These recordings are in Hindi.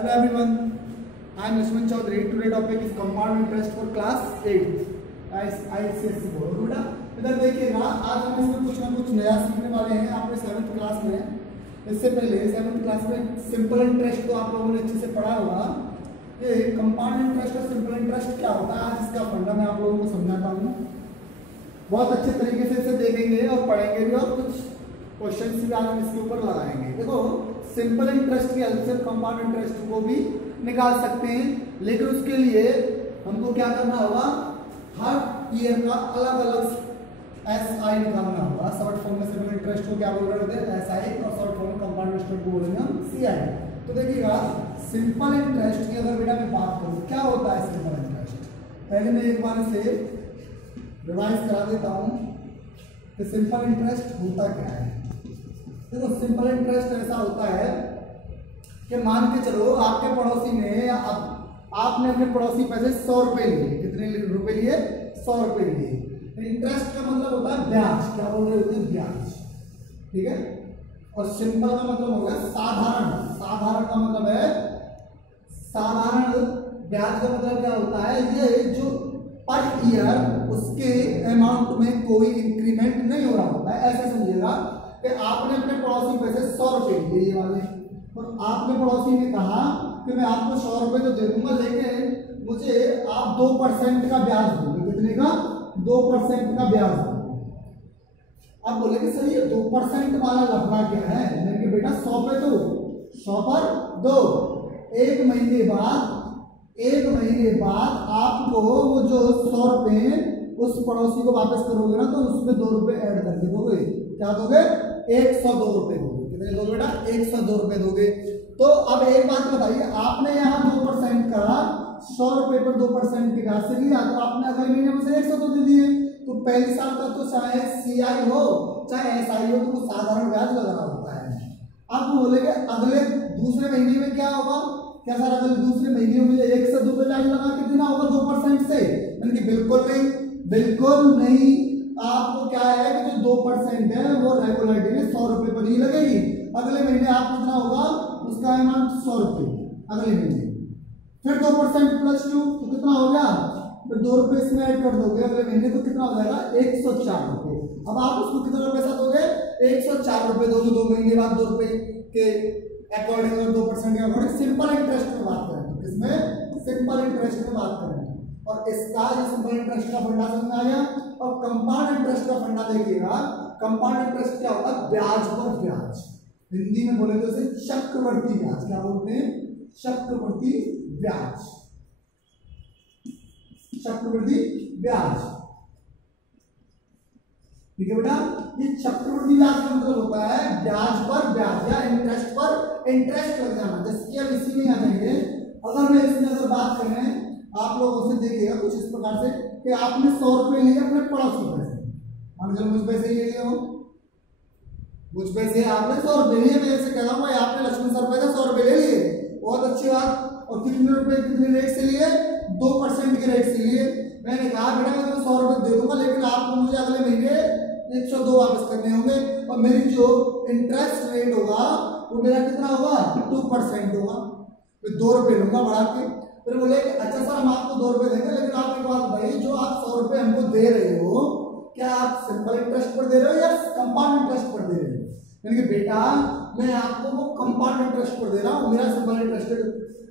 Hello everyone, I am Lakshman Chaudhary. Today topic is compound interest for class 8 ICSE board. बेटा इधर देखिएगा, आज हम इसमें कुछ ना कुछ नया सीखने वाले हैं। आपने 7th क्लास में, इससे पहले 7th क्लास में सिंपल इंटरेस्ट तो आप लोगों ने अच्छे से पढ़ा होगा। ये कंपाउंड इंटरेस्ट और सिंपल इंटरेस्ट क्या होता है, आज इसका फंडा मैं आप लोगों को समझाता हूँ। बहुत अच्छे तरीके से इसे देखेंगे और पढ़ेंगे भी, और कुछ क्वेश्चन भी आज हम इसके ऊपर लगाएंगे। देखो, सिंपल इंटरेस्ट की हेल्प से कंपाउंड इंटरेस्ट को भी निकाल सकते हैं, लेकिन उसके लिए हमको क्या करना होगा, हर ईयर का अलग अलग SI निकालना होगा। शॉर्ट फॉर्म में सिंपल इंटरेस्ट को क्या बोल रहे हैं, SI, और शॉर्ट फॉर्म में कंपाउंड इंटरेस्ट को बोलेंगे हम CI। तो देखिएगा, सिंपल इंटरेस्ट की अगर बेटा मैं बात करूँ, क्या होता है सिंपल इंटरेस्ट, पहले मैं एक बार इसे रिवाइज करा देता हूँ कि सिंपल इंटरेस्ट होता क्या है। देखो, सिंपल इंटरेस्ट ऐसा होता है कि मान के चलो आपके पड़ोसी ने, आपने अपने पड़ोसी पैसे 100 रुपए लिए। कितने रुपए लिए? 100 रुपए लिए। इंटरेस्ट का मतलब होता है ब्याज। क्या बोल रहे होते हैं? ब्याज। ठीक है। और सिंपल का मतलब हो गया साधारण। साधारण का मतलब है, साधारण ब्याज का मतलब क्या होता है, ये जो पर ईयर उसके अमाउंट में कोई इंक्रीमेंट नहीं हो रहा होता है। ऐसा समझिएगा कि आपने अपने पड़ोसी पैसे 100 रुपए लिए ये वाले, और आपने पड़ोसी ने कहा कि मैं आपको 100 रुपए तो दे दूंगा, लेकिन मुझे आप 2% का ब्याज दोगे। कितने का? 2% का ब्याज दोगे। अब बोले कि सर ये 2% वाला लफड़ा क्या है? मैंने बेटा 100 पे दो, 100 पर दो। एक महीने बाद आपको वो जो 100 रुपए उस पड़ोसी को वापस करोगे ना, तो उसमें 2 रुपए ऐड करके दोगे। क्या दोगे? 102 रुपए दोगे। कितने दोगे बेटा? 102 रुपए दोगे। तो अब एक बात बताइए, आपने यहाँ 2% का 100 रुपए पर 2% के ब्याज से लिया, तो आपने अगले महीने में से 102 दे दिए। तो पहले साल का तो चाहे CI हो चाहे SI हो, तो साधारण ब्याज लग रहा होता है। अब बोलेंगे अगले दूसरे महीने में क्या होगा? क्या सर अगले दूसरे महीने में मुझे 102 पे ब्याज लगा के देना होगा 2% से? मैंने कि बिल्कुल नहीं, बिल्कुल नहीं। आपको क्या है कि जो 2% है वो रेगुलरिटी में 100 रुपए पर ही लगेगी। अगले महीने आप कितना होगा, उसका अमाउंट 100 रुपए अगले महीने, फिर 2% प्लस 2 तो कितना हो गया, फिर 2 रुपए इसमें ऐड कर दोगे अगले महीने, तो कितना हो जाएगा? 104 रुपए। अब आप उसको कितना पैसा दोगे? 104 रुपए दोगे 2 महीने बाद 2 रुपए के अकॉर्डिंग, और 2% के अकॉर्डिंग। सिंपल इंटरेस्ट में बात करें तो किसमें? सिंपल इंटरेस्ट में बात करें। और इसका जो सिंपल इंटरेस्ट का फंडा समझ आ गया। और कंपाउंड इंटरेस्ट का फंडा देखिएगा, कंपाउंड इंटरेस्ट क्या होता है? ब्याज पर ब्याज। हिंदी में बोले तो इसे चक्रवर्ती ब्याज। क्या बोलते हैं? चक्रवर्ती ब्याज। चक्रवर्ती ब्याज। ठीक है बेटा, ये चक्रवर्ती ब्याज का मतलब होता है ब्याज पर ब्याज, या इंटरेस्ट पर इंटरेस्ट लग जाना। जैसे कि अब इसी में आ जाएंगे, अगर मैं इसमें अगर बात करें, आप लोगों से देखिएगा कुछ इस प्रकार से कि आपने 100 रुपए लिए अपने पड़ोसी पैसे, मान लो मुझ पैसे ले लिए हो, मुझ पैसे आपने 100 रुपए लिए। मैं ऐसे कह रहा हूँ भाई आपने लक्ष्मण सर पैसे 100 रुपए ले लिए, बहुत अच्छी बात। और कितने रुपए, कितने रेट से लिए? 2% के रेट से लिए। मैंने कहा बेटा मैं तुम्हें 100 रुपए दे दूंगा, लेकिन आपको मुझे अगले महीने 102 वापस करने होंगे, और मेरी जो इंटरेस्ट रेट होगा वो मेरा कितना होगा? 2% होगा। मैं 2 रुपए लूंगा बढ़ा के। फिर बोले अच्छा सर हम आपको 2 रुपए देंगे, लेकिन आप एक बात भाई, जो आप 100 रुपए हमको दे रहे हो, क्या आप सिंपल इंटरेस्ट पर दे रहे हो या कंपाउंड इंटरेस्ट पर दे रहे हो? यानी कि बेटा मैं आपको वो कंपाउंड इंटरेस्ट पर दे रहा हूँ, मेरा सिंपल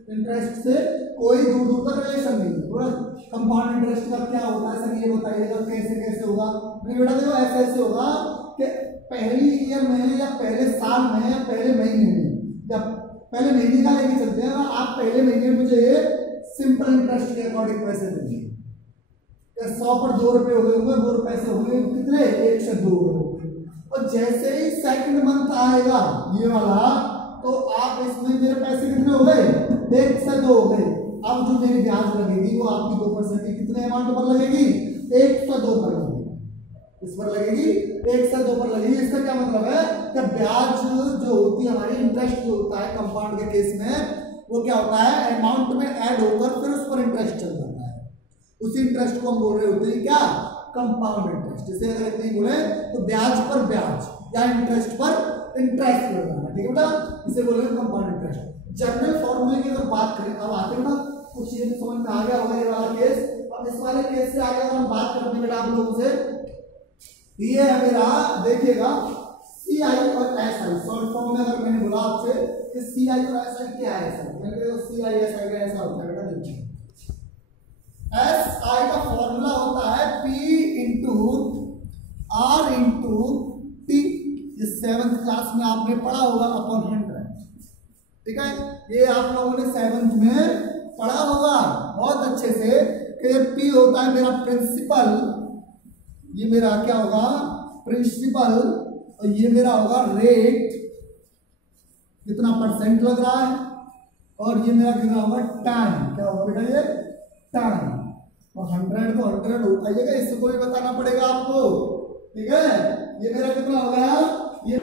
इंटरेस्ट से कोई दूर दूर तक रिलेशन नहीं है। पूरा कंपाउंड इंटरेस्ट का क्या होता है सर, ये बताइएगा कैसे कैसे होगा? बेटा देखो, ऐसे ऐसे होगा कि पहली ईयर में या पहले साल में या पहले महीने में, या पहले महीने का लेके चलते हैं, आप पहले महीने मुझे सिंपल इंटरेस्ट के अकॉर्डिंग पैसे देंगे। 100 पर 2 रुपए हो गए, 2 रुपए से हो गए कितने? 1 से 2 हो गए। और जैसे ही सेकंड मंथ आएगा ये वाला, तो आप इसमें मेरे पैसे कितने हो गए? 1 से 2 हो गए। अब जो मेरी ब्याज लगेगी वो आपकी 2% की कितने अमाउंट पर लगेगी? 102 पर लगेगी। इस पर लगेगी 102 पर लगेगी। इसका क्या मतलब है कि ब्याज जो होती है हमारी, इंटरेस्ट जो होता है कंपाउंड के केस में, वो क्या होता है? अमाउंट में ऐड होकर फिर उस पर इंटरेस्ट चल जाता है। उसी इंटरेस्ट को हम बोल रहे होते हैं क्या? Compound interest. जैसे अगर इतनी बोले तो ब्याज पर ब्याज या इंटरेस्ट पर इंटरेस्ट लग जाना। ठीक है बेटा, इसे बोल रहे हैं कंपाउंड इंटरेस्ट। जनरल फॉर्मूले की अगर बात करें, अब आते हैं ना कुछ ये समझ में आ गया होगा ये वाला केस। अब इस वाले केस से आगे अगर हम बात करते हैं बेटा आप लोगों से, ये है मेरा देखिएगा सी आई और एस आई। शॉर्ट फॉर्म में अगर मैंने बोला आपसे कि सी आई और एस आई क्या है, मैंने सी आई एस आई का ऐसा होता है बेटा। देखिए एस आई का फॉर्मूला होता है P into R into T. ये 7th क्लास में आपने पढ़ा होगा अपॉन 100, ठीक है। ये आप लोगों ने 7th में पढ़ा होगा बहुत अच्छे से कि पी होता है मेरा प्रिंसिपल, ये मेरा क्या होगा प्रिंसिपल, और ये मेरा होगा रेट कितना परसेंट लग रहा है, और ये मेरा कितना होगा टाइम, क्या होगा बेटा ये टाइम। और 100 तो 100 होता ही है, इससे कोई बताना पड़ेगा आपको, ठीक है। ये मेरा कितना हो गया ये,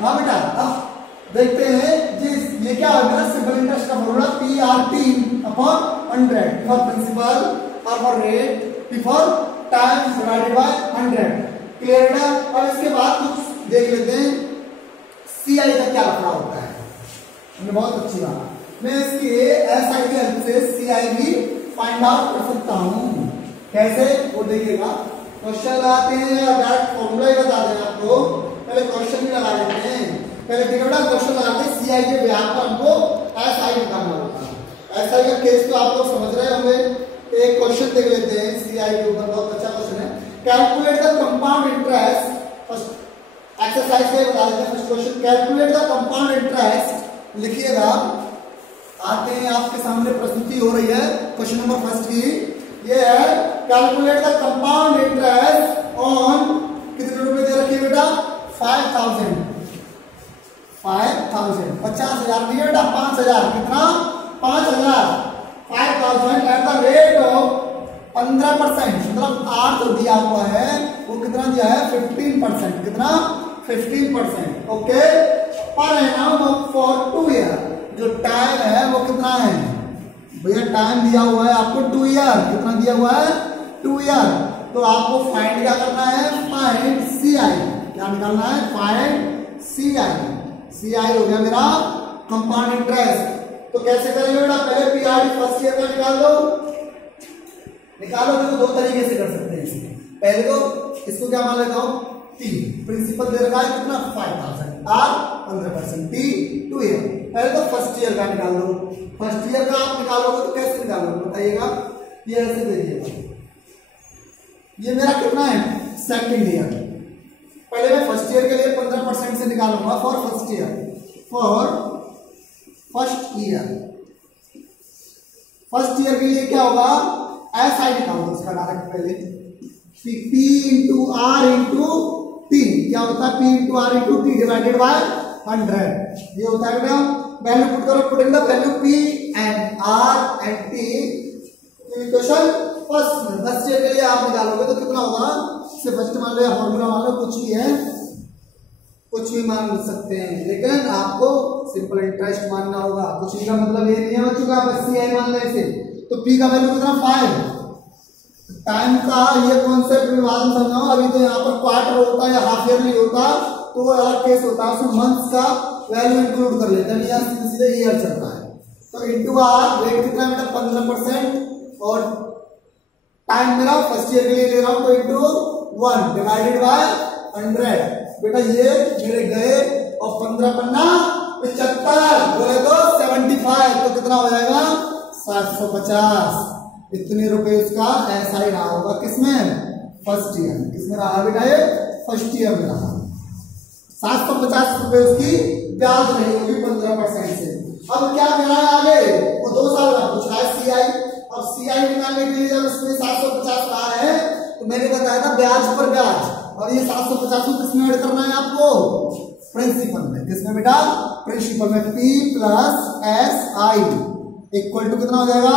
हाँ बेटा। अब देखते हैं जिस ये क्या होगा सिंपल इंटरेस्ट का formula P R T upon 100 for principal और for rate P for time divided by 100। Clear है। अब इसके बाद कुछ देख लेते हैं सी आई का क्या लफड़ा होता है। बहुत अच्छी बात, मैं इसकी एस आई की हेल्प से सी आई भी फाइंड आउट कर सकता हूं। कैसे वो देखिएगा, क्वेश्चन लगाते हैं या डायरेक्ट फॉर्मूला ही बता दें आपको। पहले क्वेश्चन भी लगा लेते हैं, पहले क्वेश्चन लगाते हैं सी आई के ब्याज पर हमको एस आई निकालना होता है। एस आई का केस तो आप लोग समझ रहे होंगे। एक क्वेश्चन देख लेते हैं सी आई के ऊपर, बहुत अच्छा क्वेश्चन है। Calculate the compound interest, first exercise से बता देते हैं। First question calculate the compound interest, लिखिएगा। आते हैं आपके सामने प्रस्तुति हो रही है क्वेश्चन नंबर फर्स्ट की। ये है calculate the compound interest on, कितने रुपए दे रखिए बेटा 5000, 50,000 दिए बेटा, 5000 कितना 5000 5000 एट द रेट ऑफ 15%, मतलब आर जो दिया हुआ है वो कितना दिया है 15%, कितना 15%, okay. Per annum for 2 year, जो टाइम है वो कितना है भैया, टाइम दिया हुआ है आपको 2 ईयर, कितना दिया हुआ है 2 ईयर। तो आपको फाइंड क्या करना है, फाइंड सी आई, क्या निकालना है फाइंड सी आई। सी आई हो गया मेरा कंपाउंड इंटरेस्ट। तो कैसे करेंगे बेटा, पहले पीआर फर्स्ट ईयर का निकाल दो, निकालो। तो 2 तरीके से कर सकते हैं इसे। पहले तो इसको क्या मान लेता हूं टी, प्रिंसिपल दे रखा है कितना 5000, आर 15%, टी 2 ईयर। पहले तो फर्स्ट ईयर का निकाल दो। फर्स्ट ईयर का आप निकालोगे तो कैसे निकालोगे बताइएगा, ये ऐसे दे दिएगा। ये मेरा कितना है सेकंड ईयर। पहले मैं फर्स्ट ईयर के लिए 15% से निकालूंगा for first year, for first year. First year के लिए क्या होगा, एस आई निकालो उसका डायरेक्ट पहले, P into R into T, क्या होता है P into R into T divided by 100, ये होता है बेटा। वैल्यू पुट करो, put in the value P and R and T equation first year के लिए आप निकालोगे तो कितना होगा, से फर्स्ट मान लो या फॉर्मूला मान लो, कुछ भी है, कुछ भी मान सकते हैं, लेकिन आपको सिंपल इंटरेस्ट मानना होगा। कुछ भी का मतलब ये नहीं है बच्चों का आप सी आई मान लें इसे। तो पी का वैल्यू कितना 5, टाइम का ये कॉन्सेप्ट भी बाद में समझाओ। अभी तो यहाँ पर क्वार्टर होता है या हाफ ईयरली होता तो अलग केस होता है, उसमें मंथ्स का वैल्यू इंक्लूड कर लेते हैं, यहाँ सीधे ईयर चलता है। तो इंटू आर रेट कितना बेटा 15%, और टाइम मेरा फर्स्ट ईयर के लिए ले रहा हूँ तो इंटू 1 डिवाइडेड बाय 100। बेटा ये मेरे गए और 15 पन्ना 75, बोले तो 75, तो कितना हो जाएगा 750। इतने रुपए उसका ऐसा ही रहा होगा किसमें, फर्स्ट ईयर में। किसमें रहा बेटा, ये फर्स्ट ईयर में रहा। 750 रुपए उसकी ब्याज रही होगी 15% से। अब क्या करा है आगे, वो 2 साल का पूछ रहा है सी आई। अब सी आई निकालने के लिए जब इसमें 750 रहा है तो मैंने बताया था ब्याज पर ब्याज, और ये 750 को किसमें ऐड करना है आपको, प्रिंसिपल में। किसमें बेटा, प्रिंसिपल में। P plus S I equal to कितना हो जाएगा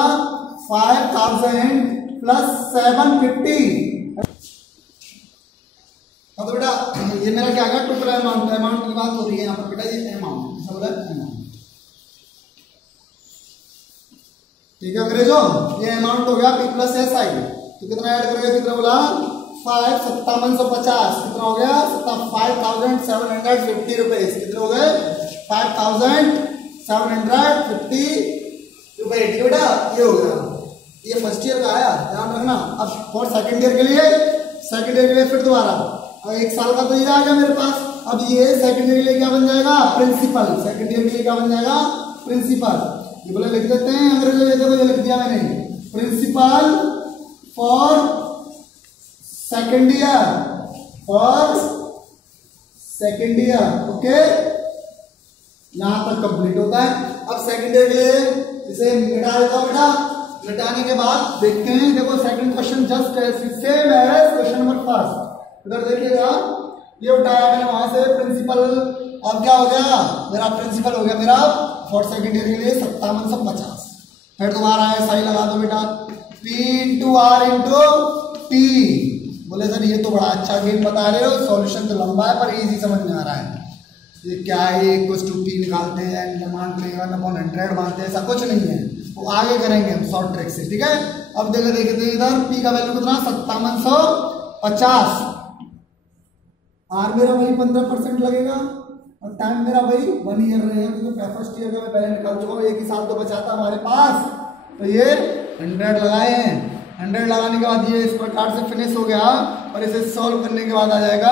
5000 प्लस 750। तो बेटा ये मेरा क्या है टोटल अमाउंट, अमाउंट की बात हो रही है यहाँ पर बेटा, ये अमाउंट सब अमाउंट, ठीक है अंग्रेजों। ये अमाउंट हो गया पी प्लस एस आई। तो कितना ऐड करेंगे, कितना बोला 5 5750, कितना हो गया 5750 रुपए, कितने हो गए 5750 750 रुपए बेटा, ये हो गया। ये फर्स्ट ईयर का आया, ध्यान रखना। अब फॉर सेकंड ईयर के लिए फिर दोबारा, अब 1 साल का तो ये आ गया मेरे पास। अब ये सेकंड ईयर के लिए क्या बन जाएगा, प्रिंसिपल। सेकंड ईयर के लिए क्या बन जाएगा, प्रिंसिपल। ये बोले लिख देते हैं अंग्रेजी में, देखो ये लिख दिया मैंने, principal for second year, okay. यहां तक कंप्लीट होता है। अब सेकंड ईयर के लिए इसे मिटा देता हूं बेटा। मिटाने के बाद देखते हैं, देखो सेकंड क्वेश्चन जस्ट सेम है क्वेश्चन नंबर फर्स्ट। इधर देखिएगा, ये उठाया मैंने वहां से प्रिंसिपल। अब क्या हो गया, मेरा प्रिंसिपल हो गया मेरा फॉर सेकंड ईयर के लिए 5750। फिर दोबारा ऐसा ही लगा दो बेटा, P into R into T. बोले सर ये तो बड़ा अच्छा गेम बता रहे हो, सॉल्यूशन तो लंबा है पर इजी समझ में आ रहा है। ये क्या है, इक्वल्स टू P निकालते हैं, डिमांड पे 1/100 मानते हैं, ऐसा कुछ नहीं है, वो आगे करेंगे हम शॉर्ट ट्रिक से, ठीक है। अब देखते हैं इधर P का वैल्यू कितना, 5750। आर मेरा वही 15% लगेगा और टाइम मेरा वही 1 ईयर रहेगा, क्योंकि फर्स्ट ईयर का मैं पहले निकाल चुका हूँ, 1 ही साल तो बचा था हमारे पास। तो ये 100 लगाए हैं। 100 लगाने के बाद ये इस प्रकार से फिनिश हो गया। और इसे सॉल्व करने के बाद आ जाएगा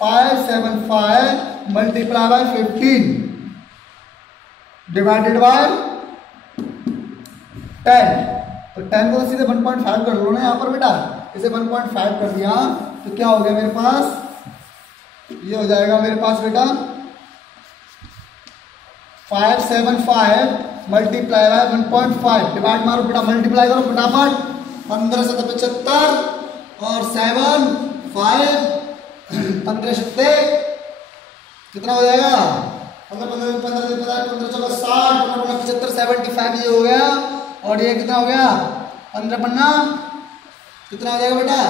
575 मल्टीप्लाई बाय 15 डिवाइडेड बाय 10। तो 10 को सीधे 1.5 कर लो ना यहाँ पर बेटा। इसे 1.5 कर दिया तो क्या हो गया मेरे पास, ये हो जाएगा मेरे पास बेटा 575 मल्टीप्लाई बाय 1.5 डिवाइड मारो बेटा, मल्टीप्लाई करो फटाफट। 1575 और 7 5 15 सत्ते कितना हो जाएगा, 15 15 60 75 75 ये हो गया। और ये कितना हो गया 15 पन्ना कितना हो जाएगा बेटा,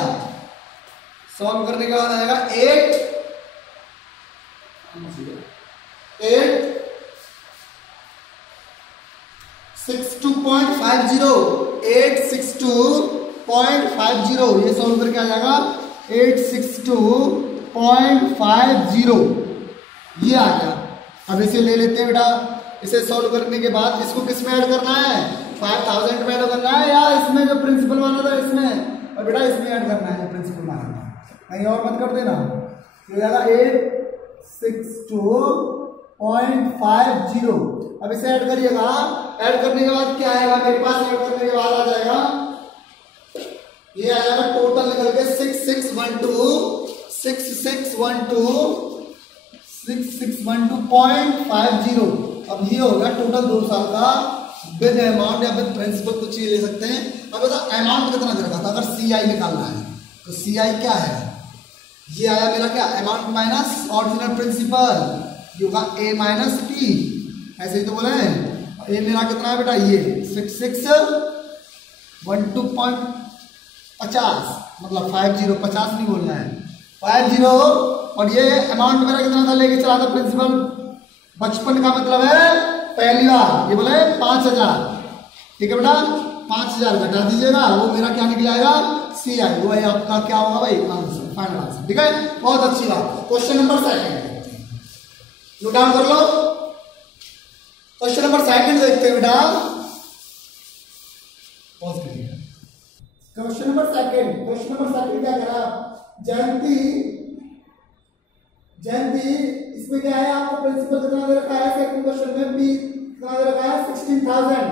सॉल्व करने के बाद आएगा 862.50 ये सॉल्व करके आ जाएगा 862.50 ये आ गया। अब इसे ले लेते हैं बेटा। इसे सॉल्व करने के बाद इसको किस में ऐड करना है, 5000 में ऐड करना है या इसमें जो प्रिंसिपल वाला था इसमें, और बेटा इसमें ऐड करना है जो प्रिंसिपल वाला था, कहीं और मत कर देना। ये हो जाएगा 862.50। अब इसे ऐड करिएगा। ऐड करने के बाद क्या आएगा मेरे पास, ऐड करने के बाद आ जाएगा ये आ जाएगा टोटल निकल के 6612.50। अब ये होगा टोटल 2 साल का विद अमाउंट या विद प्रिंसिपल, कुछ चीज ले सकते हैं। अब बता अमाउंट कितना दे रखा था, अगर CI निकालना है तो CI क्या है, ये आया मेरा क्या, अमाउंट माइनस ऑरिजिनल प्रिंसिपल, ये होगा A माइनस T, ऐसे ही तो बोले। ये मेरा कितना है बेटा, ये 6612.50 मतलब 50 50 नहीं बोलना है 50। और ये अमाउंट मेरा कितना था, लेके चला था प्रिंसिपल, बचपन का मतलब है पहली बार, ये बोले 5000, ठीक है बेटा। 5000 घटा दीजिएगा, वो मेरा क्या निकल आएगा CI, वो भाई आपका क्या होगा भाई आंसर, फाइनल आंसर, ठीक है। बहुत अच्छी बात। क्वेश्चन नंबर 2 नोट डाउन कर लो। क्वेश्चन नंबर 2 देखते हैं बेटा। क्वेश्चन नंबर 2 क्या करा, जयंती इसमें क्या है, आपको प्रिंसिपल कितना दे रखा है, सेकंड क्वेश्चन में भी कितना दे रखा है 16000।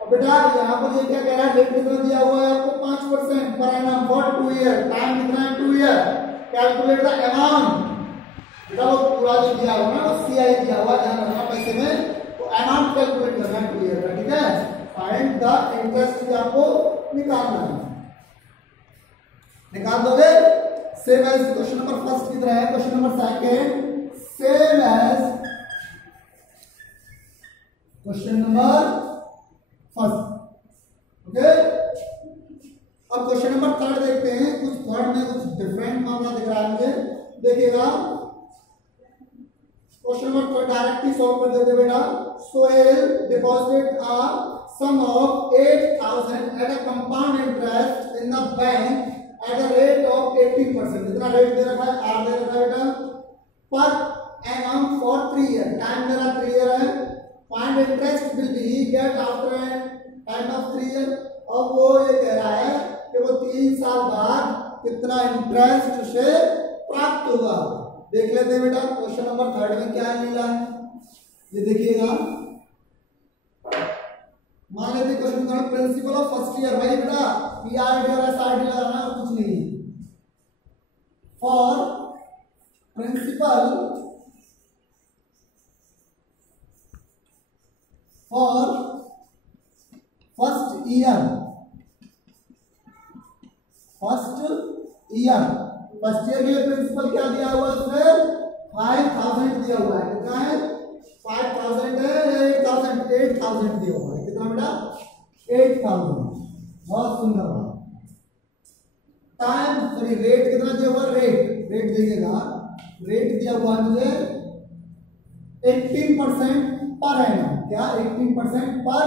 और बेटा यहाँ पर ये क्या कह रहा है, रेट कितना दिया हुआ है आपको 5% per annum for 2 year, time कितना है 2 ईयर। कैलकुलेट द अमाउंट, बेटा वो पूरा जो दिया हुआ ना CI दिया हुआ, ध्यान रखना पैसे में, तो अमाउंट कैलकुलेट करना है 2 ईयर का, ठीक है। फाइंड द इंटरेस्ट भी आपको निकालना है, निकाल दोगे। सेम एज क्वेश्चन नंबर 1 की तरह है, question number 2 same as question number 1, okay. अब क्वेश्चन नंबर 3 देखते हैं। कुछ थर्ड में कुछ डिफरेंट मामला दिख रहा है मुझे, देखिएगा। क्वेश्चन नंबर डायरेक्टली सॉल्व कर देते बेटा। Sohail deposited a sum of 8000 at a compound interest in the bank at a rate of 80%। इतना रेट दे रखा है, R दे रखा है बेटा, पर annum for 3 ईयर, टाइम मेरा 3 ईयर है। Find interest will be get after end of 3 year. अब वो ये कह रहा है कि वो 3 साल बाद कितना इंटरेस्ट उसे प्राप्त होगा। देख लेते हैं बेटा क्वेश्चन नंबर 3 में क्या मिला है, ये देखिएगा। मान लेते हैं question number principle of first year. भाई बेटा पीआरडी और एसआरडी लगाना है, कुछ नहीं है। For principal for first year, first year के लिए प्रिंसिपल क्या दिया हुआ है उसने 5000 दिया हुआ है। कितना है 5000 है, 8000 दिया हुआ है। कितना बेटा 8000। बहुत सुंदर बात। टाइम सॉरी रेट कितना दिया हुआ, रेट देखिएगा, रेट दिया हुआ है मुझे 18% पर एनम। क्या 18% पर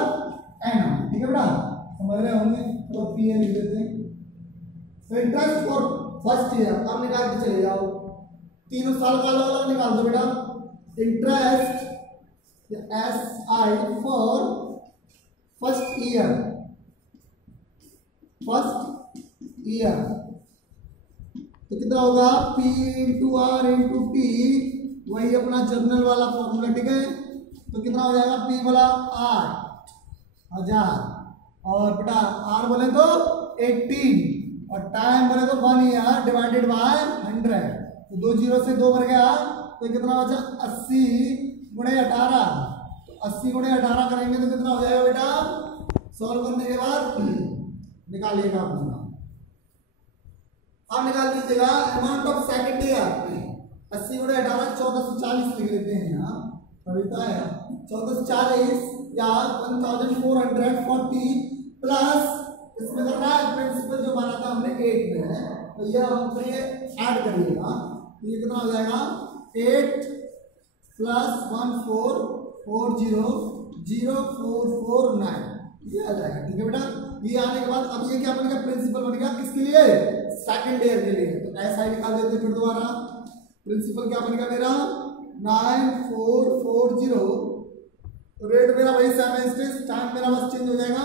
एनम, ठीक है बेटा, समझ रहे होंगे। तो पी लिख देते हैं। इंटरेस्ट फॉर फर्स्ट ईयर अब निकाल के चले जाओ, तीनों साल का अलग अलग निकाल दो बेटा। Interest SI for first year तो कितना होगा P into R into T, वही अपना जर्नल वाला फॉर्मूला, ठीक है। तो कितना हो जाएगा P बोला 8000 और बेटा R बोले तो 18 और टाइम बोले तो 1 ईयर डिवाइडेड बाय 100। तो 2 जीरो से 2 बढ़ गया तो कितना बचा 80 गुणे 18। तो 80 गुणे 18 करेंगे तो कितना हो जाएगा बेटा, सॉल्व करने के बाद निकालिएगा अपना। आप निकाल दीजिएगा अमाउंट ऑफ सेकंड ईयर 80 गुणे 18 1440 लिख लेते हैं यहाँ, तभी तो आया 1440 या 1440 प्लस इसमें कर रहा है प्रिंसिपल जो बना था हमने 8 में है, तो ये हम ये ऐड करिएगा। तो ये कितना हो जाएगा 8 प्लस 14400449 ये आ जाएगा, ठीक है बेटा। ये आने के बाद अब ये क्या बनेगा, प्रिंसिपल बनेगा किसके लिए, सेकंड ईयर के लिए। तो ऐसा ही निकाल देते फिर दोबारा। प्रिंसिपल क्या बनेगा मेरा 9440, रेट मेरा वही सेम, टाइम मेरा बस चेंज हो जाएगा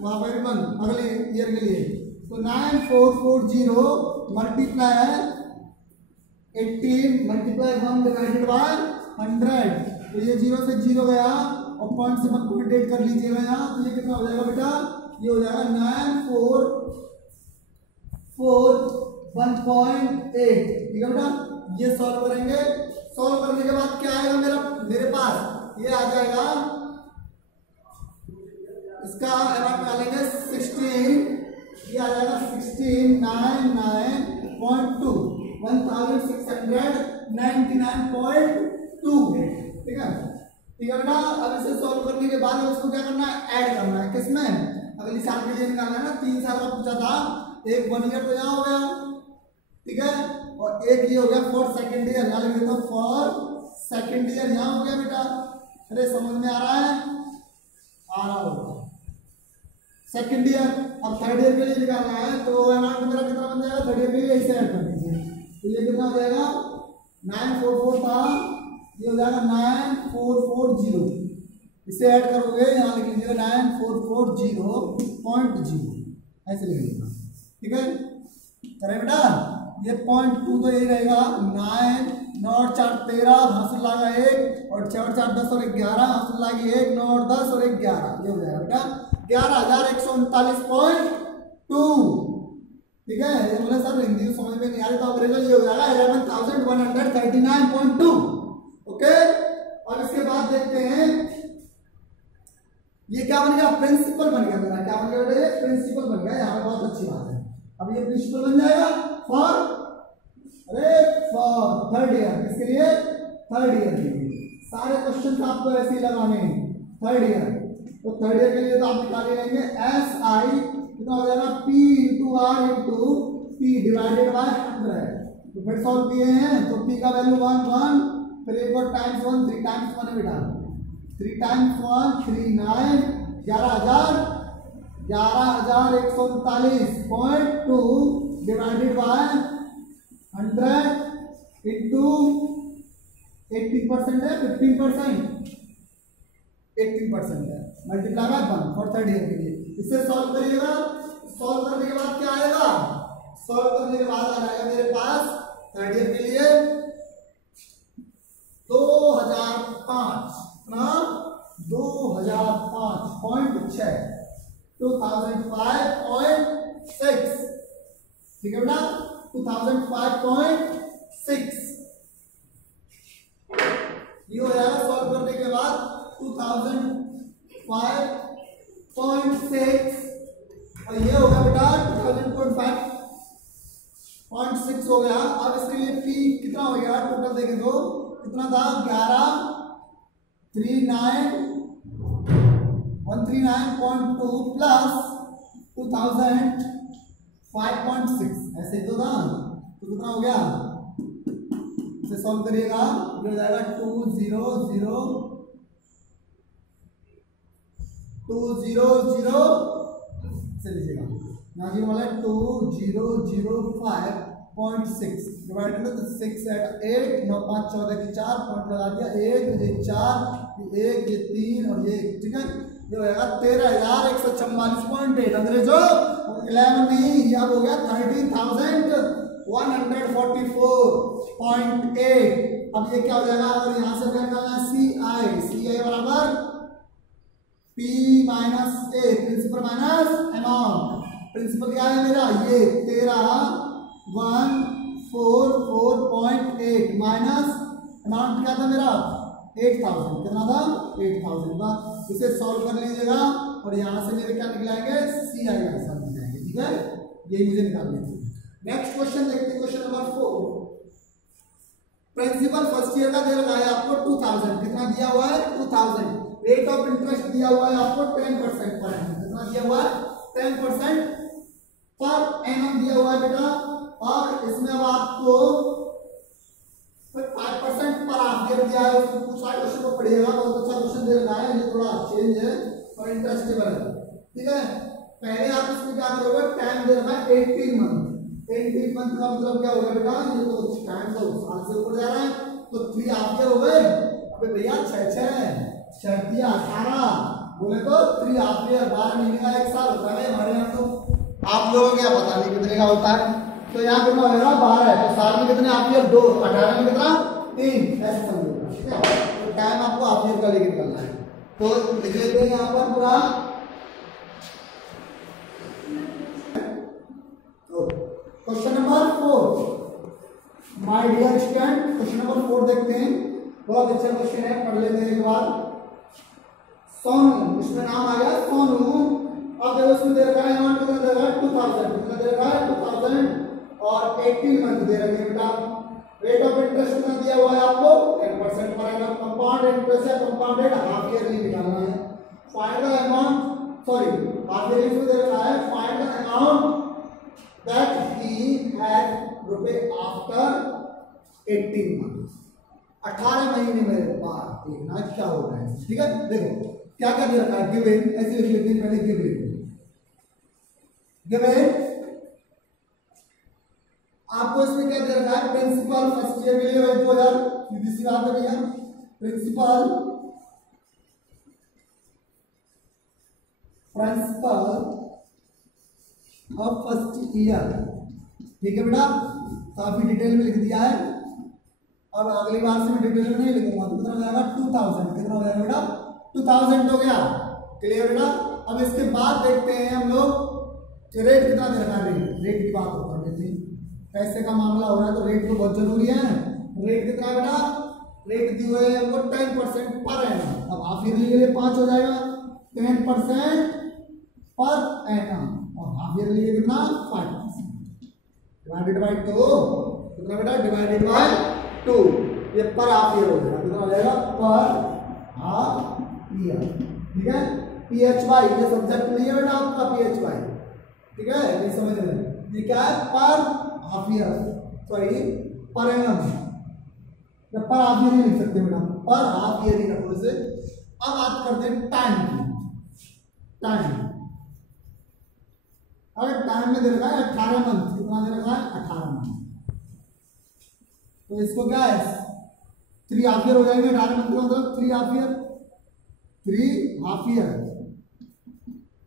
वहां पर भी अगले ईयर के लिए। तो 9440 मल्टीप्लाई 18 मल्टीप्लाई 1 डिवाइडेड बाय 100। तो ये 0 से 0 गया और पॉइंट से 1.8 कर लीजिएगा यहाँ। तो ये कितना हो जाएगा बेटा, ये हो जाएगा 9441.8, ठीक है बेटा। ये सॉल्व करेंगे, सॉल्व करने के बाद क्या आएगा मेरे पास ये आ जाएगा, इसका अमाउंट निकालेंगे 16, ये आ जाएगा 1699.2 1699.2, ठीक है बेटा। अब इसे सॉल्व करने के बाद उसको क्या करना है, ऐड करना है किसमें, अगली साल के लिए निकालना है ना। 3 साल का पूछा था, एक 1 ईयर तो यहाँ हो गया, ठीक है, और एक ये हो गया फॉर सेकेंड ईयर, यहाँ लिख देता हूँ फॉर सेकेंड ईयर, यहाँ हो गया बेटा। अरे समझ में आ रहा है, आ रहा होगा सेकेंड ईयर। अब थर्ड ईयर के लिए निकालना है, तो अमाउंट मेरा कितना बन जाएगा थर्ड ईयर के लिए, इसे ऐड कर दीजिए। तो ये कितना हो जाएगा 944 था, ये हो जाएगा 9440, इसे ऐड करोगे यहाँ लिख लीजिएगा 9440.0 ऐसे लिख लीजिएगा, ठीक है। करें बेटा, ये 0.2 तो यही रहेगा, 9 9 4 13 हासिल लागा 1 और 4 4 10 और 11 हासिल लागी 1 9 और 10 और 11, ये हो जाएगा बेटा 11139.2, ठीक है। ये बोले सर हिंदी समझ में नहीं आ रही, तो अंग्रेजी ये हो जाएगा 11139.2, ओके। और इसके बाद देखते हैं ये क्या बन गया, प्रिंसिपल बन गया मेरा, क्या बन गया बेटा, ये प्रिंसिपल बन गया, यहाँ पे बहुत अच्छी बात है। अब ये प्रिंसिपल बन जाएगा फॉर थर्ड ईयर, किसके लिए, थर्ड ईयर के लिए। सारे क्वेश्चन आपको ऐसे ही लगाने हैं थर्ड ईयर। तो थर्ड ईयर के लिए तो आप निकाले रहेंगे SI कितना हो जाएगा P into R into P divided by 100। तो फिर सॉल्व किए हैं तो P का वैल्यू 1 1, फिर एक और टाइम्स 1 3 टाइम्स 1 बेटा, 3 टाइम्स 1 3 9 11139.2 डिवाइडेड बाय 100 इंटू 80% है 15%, 18% है, multiply by 1 for third year के लिए। इसे सॉल्व करिएगा, सॉल्व करने के बाद क्या आएगा, सॉल्व करने के बाद आ जाएगा मेरे पास थर्ड ईयर के लिए 2005 ना 2005.6 2005.6 ठीक है बेटा 2005.6 ये हो जाएगा सॉल्व करने के बाद 2005.6 और ये होगा बेटा 2005.6 हो गया। अब इसके लिए पी कितना हो गया टोटल देखें तो कितना था 139.2 प्लस 2005.6 ऐसे तो था तो कितना हो गया, इसे सॉल्व करिएगा ये हो जाएगा 2000 से लीजिएगा यहाँ जी वाला 2005.6 डिवाइडेड तो 6 एट 8 9 5 14 की 4 पॉइंट लगा दिया 1 ये 4 ये 1 ये 3 और ये ठीक है ये होगा 13,144.8 अंग्रेजों 11 नहीं अब हो गया 13,144.8। अब ये क्या हो जाएगा अगर यहाँ से निकालना सी आई बराबर P माइनस ए प्रिंसिपल माइनस अमाउंट। प्रिंसिपल क्या है मेरा ये 13,144.8 माइनस अमाउंट क्या था मेरा 8,000 कितना था 8,000 का। इसे सॉल्व कर लीजिएगा और यहाँ से मेरे क्या निकलाएंगे सी आई आंसर मिल जाएंगे ठीक है यही मुझे निकालने हैं। नेक्स्ट क्वेश्चन देखते हैं question number 4। Principal first year का दे रखा है आपको 2000 कितना दिया हुआ है 2000 रेट ऑफ इंटरेस्ट दिया हुआ है आपको 10% पर एनम कितना दिया हुआ है 10% पर एनम दिया हुआ है बेटा और इसमें अब आपको 5% पर हाफ ईयर दिया है उसको पूछा क्वेश्चन को पढ़िएगा बहुत अच्छा क्वेश्चन दे रखा है ये थोड़ा चेंज है और इंटरेस्टेबल है ठीक है। पहले आप इसमें क्या करोगे टाइम दे रखा है 18 मंथ 18 मंथ का मतलब क्या होगा बेटा ये तो टाइम तो साल से ऊपर जा रहा है तो 3 हाफ ईयर हो गए अबे भैया 6 18 बोले तो 3 हाफ ईयर 12 महीने का 1 साल होता है हमारे यहाँ तो आप लोगों को क्या पता नहीं कितने का होता है तो यहाँ कितना होगा 12 है तो साल में कितने हाफ ईयर 2 18 में कितना 3 ऐसे समझिएगा ठीक है। तो टाइम आपको हाफ ईयर का लेके निकलना है तो लिख लेते हैं यहाँ पर पूरा question number 4 my dear student question number 4 देखते हैं बहुत अच्छा क्वेश्चन है पढ़ लेते हैं एक बार। सोनू इसमें नाम आ गया सोनू अब देखो इसमें दे रखा है अमाउंट कितना दे रखा है 2000 कितना दे रखा है 2000 और 18 मंथ दे रखे हैं बेटा। रेट ऑफ इंटरेस्ट कितना दिया हुआ है आपको 10% पर एनम कंपाउंड इंटरेस्ट है कंपाउंडेड हाफ ईयरली निकालना है। Find the amount sorry half yearly में दे रखा है find the amount that he had रुपए आफ्टर 18 months 18 महीने में बाद देखना क्या होगा है ठीक है। देखो क्या क्या दे रखा है गिवन ऐसे लिख लेते हैं पहले गिवन आपको इसमें क्या दे रखा है प्रिंसिपल फर्स्ट ईयर के लिए 2000 सीधी सी बात है भैया प्रिंसिपल अब फर्स्ट ईयर ठीक है बेटा काफी डिटेल में लिख दिया है। अब अगली बार से मैं डिटेल में नहीं लिखूंगा तो कितना हो जाएगा 2000 कितना हो जाएगा बेटा 2000 हो गया क्लियर बेटा। अब इसके बाद देखते हैं हम लोग रेट कितना दे रखा है रेट की बात होता है पैसे का मामला हो रहा है तो रेट तो बहुत जरूरी है। रेट कितना बेटा रेट दिए हुए हैं हमको 10% पर एनम अब हाफ ईयरली के लिए 5 हो जाएगा 10% पर एनम और हाफ ईयर लिए कितना 5% डिवाइडेड बाय 2 कितना बेटा डिवाइडेड बाय 2 ये पर हाफ ईयर हो जाएगा कितना हो जाएगा पर हाफ ईयर ठीक है। PHY ये सब्जेक्ट नहीं है बेटा आपका PHY ठीक है ये समझ में ये क्या है पर half year sorry per annum पर हाफ ईयर नहीं लिख सकते बेटा पर हाफ ईयर ही रखो इसे। अब बात करते हैं टाइम की टाइम अगर टाइम में दे रखा है 18 मंथ कितना दे रखा है 18 मंथ तो इसको क्या है 3 हाफ ईयर हो जाएंगे 18 मंथ का मतलब 3 half year 3 half year,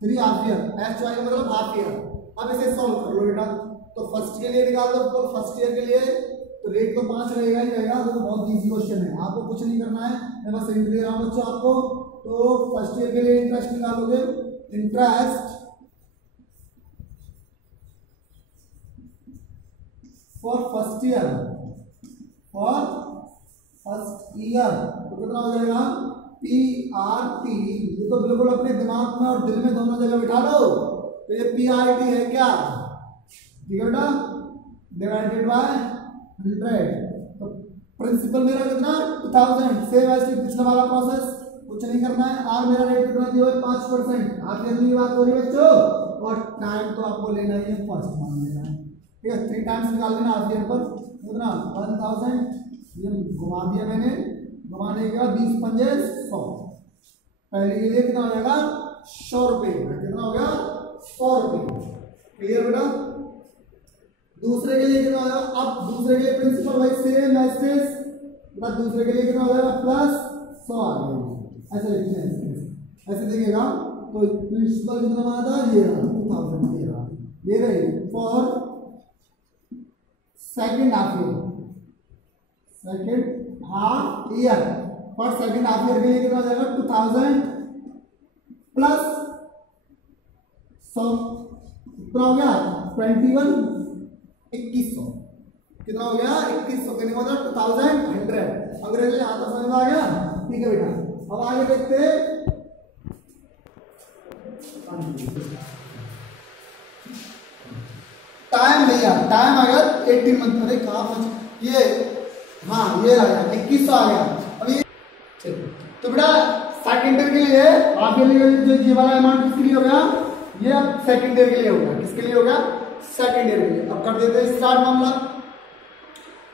3 half year, H Y का मतलब हाफ ईयर। अब इसे सॉल्व कर लो बेटा। तो फर्स्ट के लिए निकाल दो, फर्स्ट ईयर के लिए तो रेट तो 5 रहेगा ही रहेगा, तो बहुत इजी क्वेश्चन है, आपको कुछ नहीं करना है, मैं बस हिंट दे रहा हूँ बच्चों आपको। तो फर्स्ट ईयर के लिए इंटरेस्ट निकालोगे, interest for first year, for first year तो कितना हो जाएगा, PRT। ये तो बिल्कुल अपने दिमाग में और दिल में दोनों जगह बिठा दो। तो ये PRT है क्या, ठीक है बेटा, डिवाइडेड बाय 100। तो प्रिंसिपल मेरा कितना 2000, सेम ऐसे पिछला वाला प्रोसेस, कुछ नहीं करना है। आर मेरा रेट कितना दिया है 5%। आगे अगली बात हो रही है बच्चों, और टाइम तो आपको लेना ही है, फर्स्ट मान लेना है, ठीक है। 3 टाइम्स निकाल लेना आर पर, कितना 1000, ये घुमा दिया मैंने, घुमाने के बाद 20 पंजे 100। पहले के लिए कितना हो जाएगा 100 रुपये, कितना हो गया 100 रुपये, क्लियर बेटा। दूसरे के लिए कितना हो जाएगा, अब दूसरे के लिए प्रिंसिपल भाई सेम मैसेज, मतलब दूसरे के लिए कितना हो जाएगा प्लस 100 आ गया, ऐसे लिखते हैं, ऐसे देखिएगा। तो प्रिंसिपल कितना बना था, ये रहा 2000, ये रहा, ये रही for second half year, second half year, for second half year के लिए कितना हो जाएगा 2000 प्लस 100, कितना हो गया 2100, कितना हो गया 2100, कहने का मतलब 2100। अंग्रेजी यहाँ तक समझ में आ गया, ठीक है बेटा। अब आगे देखते हैं, टाइम भैया, टाइम आ गया 18 मंथ। अरे कहाँ पहुंच ये, हाँ ये आ गया 2100 आ गया। अब ये तो बेटा सेकंड ईयर के लिए आपके लिए जो ये वाला अमाउंट किसके लिए हो गया, ये अब सेकंड ईयर के लिए होगा, किसके लिए होगा सेकंड ईयर के लिए। अब कर देते हैं स्टार्ट मामला।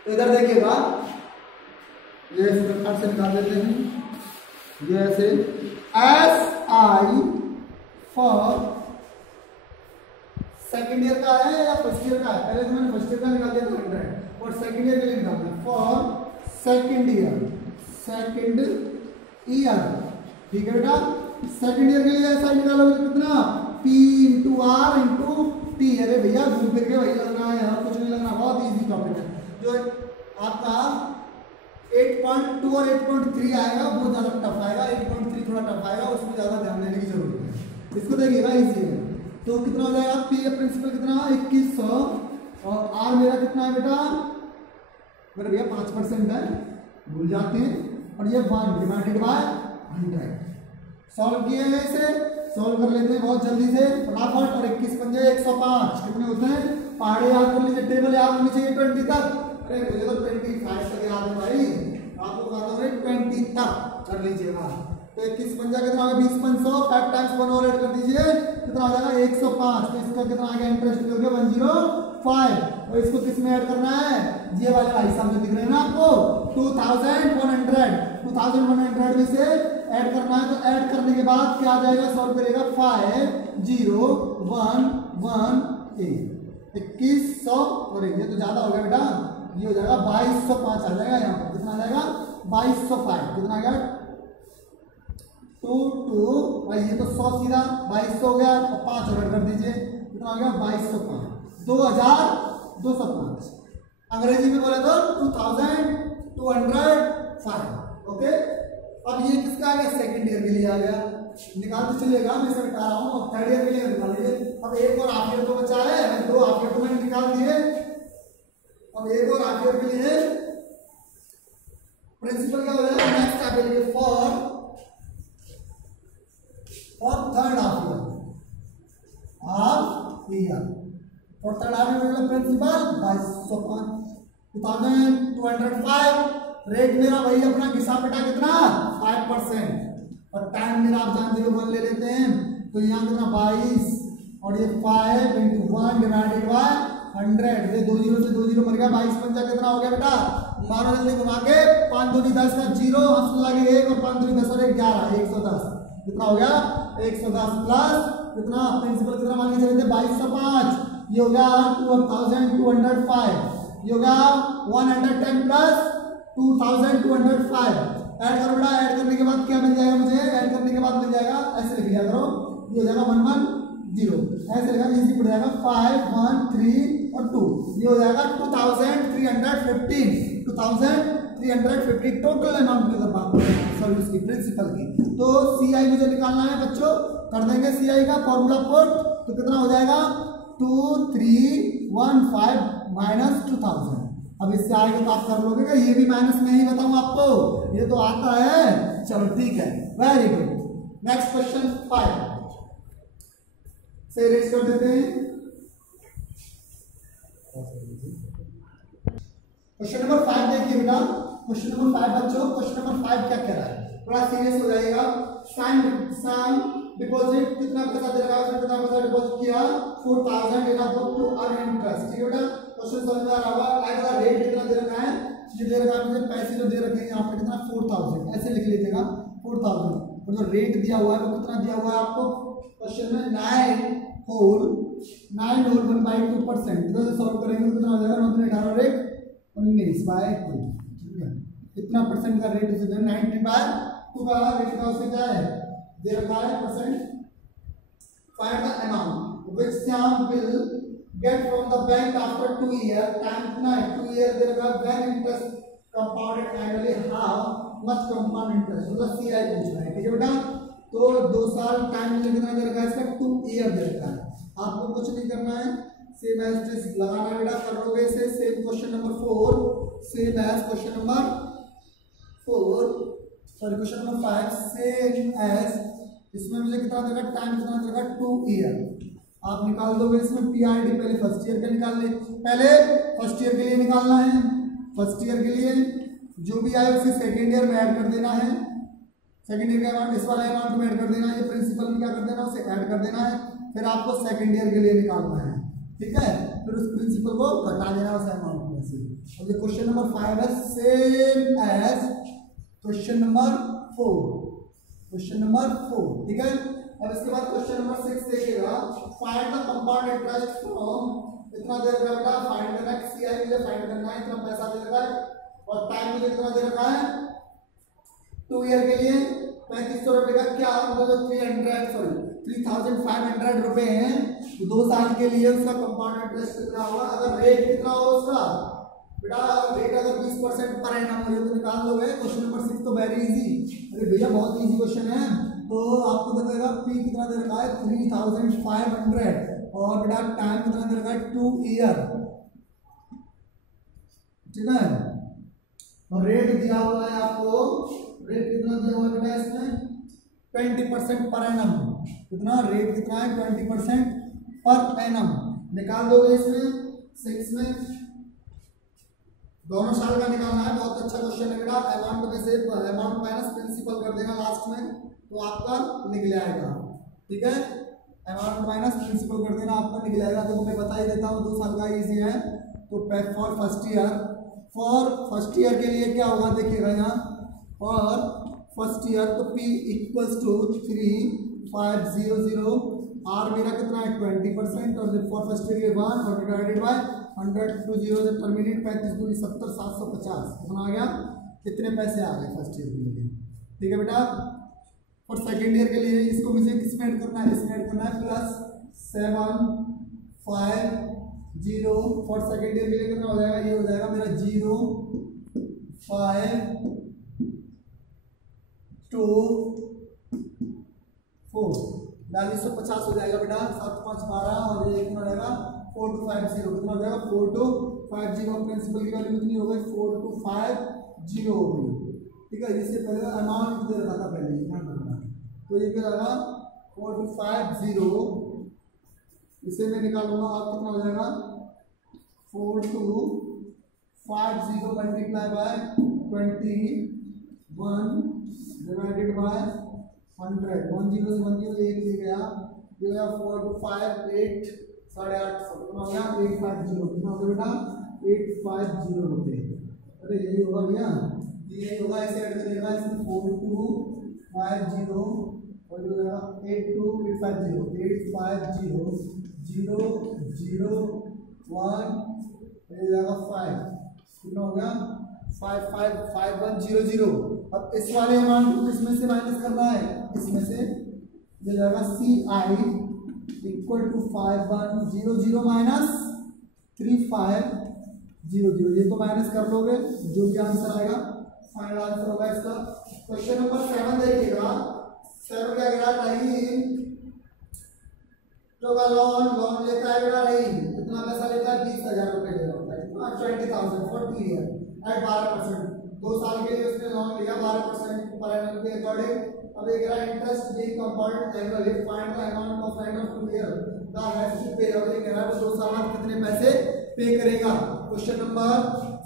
तो इधर देखिएगा, ये फट से निकाल देते हैं, ये ऐसे SI फॉर सेकंड ईयर का है या फर्स्ट ईयर का है, पहले तो मैंने फर्स्ट ईयर का निकाल दिया था 100, और सेकंड ईयर के लिए निकालना है for second year, second year, ठीक है बेटा। सेकंड ईयर के लिए ऐसा निकालोगे कितना P into R into T. अरे भैया घूम फिर के वही लगना है, यहाँ कुछ नहीं लगना, बहुत इजी टॉपिक है। जो आपका 8.2 और 8.3 आएगा वो ज़्यादा टफ आएगा, 8.3 थोड़ा टफ आएगा, उसमें ज़्यादा ध्यान देने की जरूरत है, इसको देखिएगा इजी है। तो कितना हो जाएगा, P प्रिंसिपल कितना 2100, और R मेरा कितना है बेटा, मेरे भैया 5% है, भूल जाते हैं, और ये 1 डिवाइडेड बाय 100। सॉल्व किए हैं, इसे सॉल्व कर लेते हैं बहुत जल्दी से फटाफट। और 21 पंजे 105 कितने होते हैं, पहाड़े याद कर लीजिए, टेबल याद होनी चाहिए 20 तक। अरे मुझे तो 25 तक याद है भाई, आपको कहता हूँ 20 तक कर लीजिएगा। तो 21 पंजा कितना हो गया 20 500, 5 टाइम्स 1 और ऐड कर दीजिए, कितना हो जाएगा 105। तो इसका कितना आ गया इंटरेस्ट हो गया 105। और इसको किस में ऐड करना है, ये वाले भाई साहब जो दिख रहे हैं ना आपको 2100 में से ऐड करना है। तो ऐड करने के बाद क्या आ जाएगा, सॉल्व करेगा 5018 2100, और ये तो ज्यादा हो गया बेटा, ये हो जाएगा 2205 आ जाएगा, यहाँ पर कितना आ जाएगा 2205, कितना आ गया 2 भाई, ये तो 100 सीधा 2200 हो गया, और 5 और कर दीजिए, कितना हो गया 2205, 2205। अंग्रेजी में बोले तो 2205, ओके। अब ये किसका आ गया, सेकंड ईयर के लिए आ गया, निकाल तो चलिएगा, मैं इसे बता रहा हूँ। अब थर्ड ईयर के लिए निकाल लीजिए। अब एक और हाफ ईयर तो बचा है, 2 हाफ ईयर तो मैंने निकाल दिए, अब एक और हाफ ईयर के लिए प्रिंसिपल क्या हो जाएगा, नेक्स्ट हाफ ईयर के फॉर थर्ड हाफ ईयर, और third half year principal 2205। Rate मेरा वही अपना घिसा पिटा कितना 5%, और टाइम मेरा आप जानते हो 1 ले लेते हैं, तो यहाँ कितना 22, और ये 5 इंटू 1 डिवाइडेड बाय 100। ये 2 जीरो से 2 जीरो मर गया, 22 पंजा कितना हो गया बेटा, मारो जल्दी घुमा के, 5 दूनी 10 का 0, हम लगे 1 और 5 दूनी 10 और 1 11, 110, कितना हो गया 110 प्लस कितना, प्रिंसिपल कितना मान के चले थे 2205, ये हो गया 2205, ये हो गया 110 प्लस 2205, ऐड करो बेटा, ऐड करने के बाद क्या मिल जाएगा मुझे, ऐड करने के बाद मिल जाएगा, ऐसे लिख लिया करो, ये हो जाएगा 110, ऐसे लिखा इजी पड़ जाएगा 5 1 3 और 2, ये हो जाएगा 2315, 2350 टोटल अमाउंट की अगर बात करें सर्विस की प्रिंसिपल की। तो सीआई मुझे निकालना है बच्चों, कर देंगे सीआई का फॉर्मूला पुट, तो कितना हो जाएगा 2315 माइनस 2000। अब इससे आगे तो आप कर लोगे क्या, ये भी माइनस में ही बताऊं आपको, ये तो आता है। चलो ठीक है, वेरी गुड। नेक्स्ट क्वेश्चन 5 से रेस कर देते हैं। क्वेश्चन नंबर 5 देखिए बेटा, क्वेश्चन नंबर 5 बच्चों, क्वेश्चन नंबर 5 क्या कह रहा है, थोड़ा सीरियस हो जाएगा। सैम डिपॉजिट कितना पैसा दे रहा है, उसने कितना पैसा डिपॉजिट किया 4000 in a book to earn interest. ठीक है बेटा, क्वेश्चन समझ में आ रहा होगा। आगे का रेट कितना दे रखा है, ये दे रखा है मुझे, पैसे जो दे रखे हैं यहाँ पे कितना 4000, ऐसे लिख लीजिएगा 4000, और जो रेट दिया हुआ है वो कितना दिया हुआ है आपको क्वेश्चन में 9 होल 1/2%। इधर से सॉल्व करेंगे तो कितना हो जाएगा 9 18 रेट 19/2। ठीक है, कितना परसेंट का रेट उसे 90/2 का रेट का उसे क्या है दे रखा है percent. Find the amount which Shyam will get from the bank after 2 year, time कितना है 2 ईयर दे रखा है, when interest compounded annually how much compound interest, मतलब सीआई पूछ रहा है। ठीक है बेटा, तो 2 साल टाइम कितना दे रखा है इसका 2 ईयर दे रखा है। आपको कुछ नहीं करना है, सेम एज दिस लगाना बेटा, कर लोगे इसे। Same question number 4, same as question number 4, sorry question number 5, same as इसमें मुझे कितना देगा टाइम, कितना देगा 2 ईयर। आप निकाल दोगे इसमें पीआरडी, पहले फर्स्ट ईयर का निकाल ले, पहले फर्स्ट ईयर के लिए निकालना है। फर्स्ट ईयर के लिए जो भी आए उसे सेकेंड ईयर में ऐड कर देना है, सेकेंड ईयर का अमाउंट इस वाला अमाउंट में ऐड कर देना है, ये प्रिंसिपल में क्या कर देना उसे ऐड कर देना है, फिर आपको सेकेंड ईयर के लिए निकालना है। ठीक है, फिर उस प्रिंसिपल को घटा देना उस अमाउंट में से। अब ये क्वेश्चन नंबर 5 है, same as question number 4, question number 4। ठीक है, अब इसके बाद क्वेश्चन नंबर 6 देखिएगा। Find the compound interest from, इतना दे रखा है बेटा, फाइंड करना है सीआई मुझे फाइंड करना है, इतना पैसा दे रखा है और टाइम मुझे कितना दे रखा है 2 ईयर के लिए 3500 रुपए का, क्या मतलब 3500 रुपए हैं, तो 2 साल के लिए उसका कंपाउंड इंटरेस्ट कितना होगा। अगर रेट कितना हो उसका बेटा, रेट अगर 20% पर एनम हो तो निकाल लोगे। क्वेश्चन नंबर 6 तो वेरी इजी, अरे भैया बहुत इजी क्वेश्चन है। तो आपको दे देगा पी कितना दे रखा है 3500 और बेटा टाइम कितना दे रखा है 2 ईयर। ठीक है, और रेट दिया हुआ है आपको, रेट कितना दिया हुआ है बेटा इसमें 20% पर एनम, कितना रेट कितना है 20% पर एनम। निकाल दोगे इसमें 6 में, दोनों साल का निकालना है। बहुत अच्छा क्वेश्चन है बेटा, अमाउंट में से अमाउंट माइनस प्रिंसिपल कर देना लास्ट में, तो आपका निकल आएगा। ठीक है, अमाउंट माइनस प्रिंसिपल कर देना, आपका निकल आएगा। तो मैं बता ही देता हूँ, 2 साल का इजी है। तो फॉर फर्स्ट ईयर के लिए क्या होगा देखिएगा यहाँ, और फर्स्ट ईयर तो P इक्वल्स टू 3500, आर मेरा कितना है 20%, और फॉर फर्स्ट ईयर 1 और डिवाइडेड बाय 100 2 0 से टर्मिनेट 35 दूनी 70 750 कितना आ गया, कितने पैसे आ गए फर्स्ट ईयर के लिए। ठीक है बेटा, और सेकेंड ईयर के लिए इसको मुझे किस में ऐड करना है, इसमें ऐड करना है +750 फॉर सेकेंड ईयर के लिए कितना हो जाएगा, ये हो जाएगा मेरा 0 5 2 4 4250 हो जाएगा बेटा, 7 5 12 और ये कितना हो जाएगा 4250, कितना हो जाएगा 4250। प्रिंसिपल की वैल्यू कितनी हो गई 4250 हो गई। ठीक है, इससे पहले अमाउंट दे रखा था पहले, तो ये क्या होगा 4250, इसे मैं निकालूंगा, आप कितना हो जाएगा 4250 मल्टीप्लाई बाय 21 डिवाइडेड बाय 100, 10 से 10 एक ले गया, ये गया 4258 850, कितना हो गया 850, कितना हो गया बेटा 850 रुपये। अरे यही होगा भैया, यही होगा, इसे ऐड करिएगा, इसमें 4250 और ये हो जाएगा 82850 0 0 1 ये हो जाएगा 5, कितना हो गया 555100 अब इस वाले अमाउंट को किसमें से माइनस करना है, इसमें से ये जाएगा CI इक्वल टू 5100 माइनस 3500, ये तो माइनस कर लोगे, जो भी आंसर आएगा फाइनल आंसर होगा इसका। क्वेश्चन नंबर 7 देखिएगा। 7 क्या कह रहा है, जो का लोन लेता है बेटा नहीं, कितना पैसा लेता है, 20,000 रुपए ले रहा है, 20,000 40 ईयर एट 12%, 2 साल के लिए उसने लोन लिया 12% पर एनम के अकॉर्डिंग। अब एक रहा interest being compound annually, find the amount of end of 2 year the has to pay. अब ये कह रहा है वो 2 साल बाद कितने पैसे पे करेगा। क्वेश्चन नंबर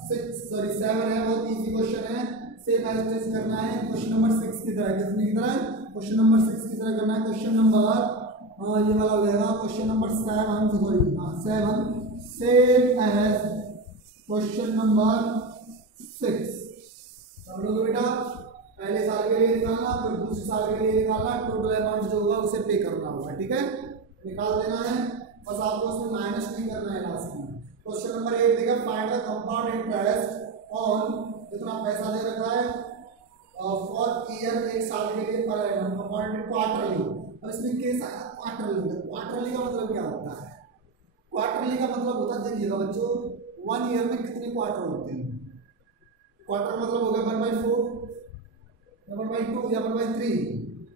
7 है, बहुत इजी क्वेश्चन है, सेम एनालिसिस करना है। क्वेश्चन नंबर 6 की तरह, कितने की तरह, क्वेश्चन नंबर 6 की तरह करना है। क्वेश्चन नंबर ये वाला हो जाएगा question number 7, sorry 7 same as question number 6। सब लोग बेटा पहले साल के लिए निकालना, फिर दूसरे साल के लिए निकालना, टोटल अमाउंट जो होगा उसे पे करना होगा, ठीक है, निकाल देना है, बस आपको उसमें माइनस नहीं करना है लास्ट में। क्वेश्चन नंबर 8 देखिए, find the compound interest on, जितना पैसा दे रखा है फॉर ईयर, एक साल के लिए पर एनम, कंपाउंड क्वार्टरली। अब इसमें केस आया क्वार्टरली, क्वार्टरली का मतलब क्या होता है, क्वार्टरली का मतलब होता है, देखिएगा बच्चों 1 ईयर में कितने क्वार्टर होते हैं, क्वार्टर मतलब हो गया 1/4 या 1/2 या 1/3,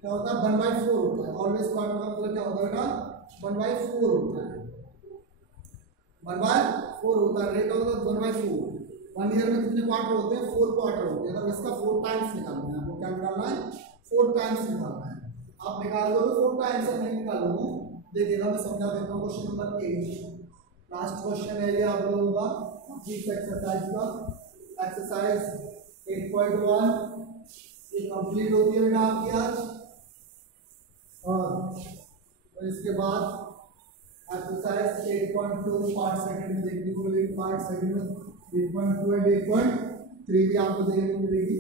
क्या होता है 1/4 होता है। ऑलवेज क्वार्टर का मतलब क्या होता है बेटा 1/4 होता है, 1/4 होता है, रेट ऑफ 1/4। 1 ईयर में कितने क्वार्टर होते हैं, 4 क्वार्टर होते हैं। तो इसका 4 टाइम्स निकालना है आपको, क्या निकालना है 4 टाइम्स निकालना है। आप निकाल दो 4 टाइम्स, से नहीं निकालूंगा, देखिएगा मैं समझा देता हूँ। क्वेश्चन नंबर 8 लास्ट क्वेश्चन है ये आप लोगों का एक्सरसाइज का, एक्सरसाइज 8.1 ये कंप्लीट होती है बेटा आपकी आज। और इसके बाद एक्सरसाइज 8.2 पार्ट सेकंड में देखने को मिलेगी, पार्ट सेकंड में 8.2 एंड 8.3 भी आपको देखने को मिलेगी।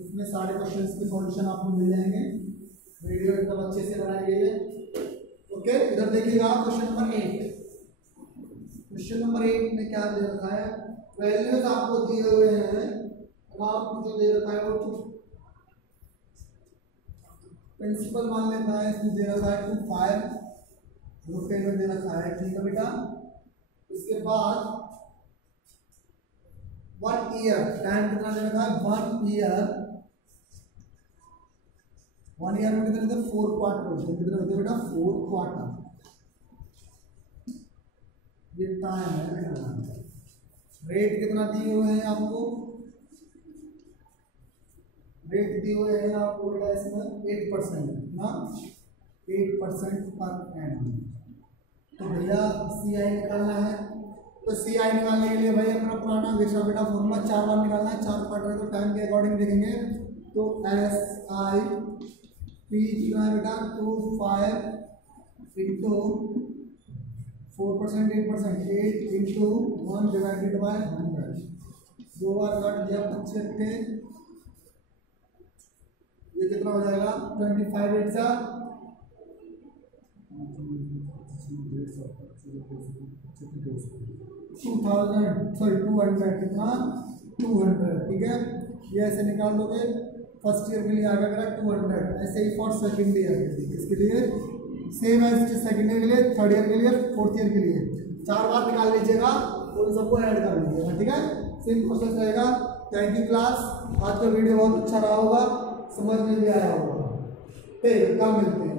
इसमें सारे क्वेश्चंस के सॉल्यूशन आपको मिल जाएंगे, वीडियो एकदम अच्छे से बनाई गई है। ओके, इधर देखिएगा क्वेश्चन नंबर 8। क्वेश्चन नंबर 8 में क्या दे रखा है, वैल्यूज आपको दिए हुए हैं, अमाउंट जो दे रखा है वो प्रिंसिपल मान लेना है, इसमें दे रखा है 25 रुपए में दे रखा है, ठीक है बेटा। इसके बाद 1 ईयर टाइम कितना दे रखा है, 1 ईयर, 1 ईयर में कितने होते हैं 4 क्वार्टर होते हैं, कितने होते हैं बेटा 4 क्वार्टर, ये टाइम है बेटा। रेट कितना दिए हुए हैं आपको, रेट दिए हुए हैं आपको बेटा इसमें 8% ना, 8% पर एनम। तो भैया CI निकालना है, तो CI निकालने के लिए भाई अपना पुराना बेटा फॉर्मूला 4 बार निकालना है, 4 क्वार्टर को टाइम के अकॉर्डिंग देखेंगे। तो SI P कितना है बेटा 25 इंटू 4% 8%, 8 इंटू 1 डिवाइडेड बाय 100, 2 बार काट दिया 25, ये कितना हो जाएगा 25 8 सा 200 कितना 200, ठीक है, ये ऐसे निकाल दोगे। फर्स्ट ईयर के लिए आ गया 200, ऐसे ही फॉर सेकेंड ईयर, इसके लिए सेम है, सेकेंड ईयर के लिए, थर्ड ईयर के लिए, फोर्थ ईयर के लिए 4 बार निकाल लीजिएगा, उन सबको ऐड कर लीजिएगा, ठीक है, सेम प्रोसेस रहेगा। थैंक यू क्लास, आज का वीडियो बहुत अच्छा रहा होगा, समझ में भी आया होगा, ठीक है, कल मिलते हैं।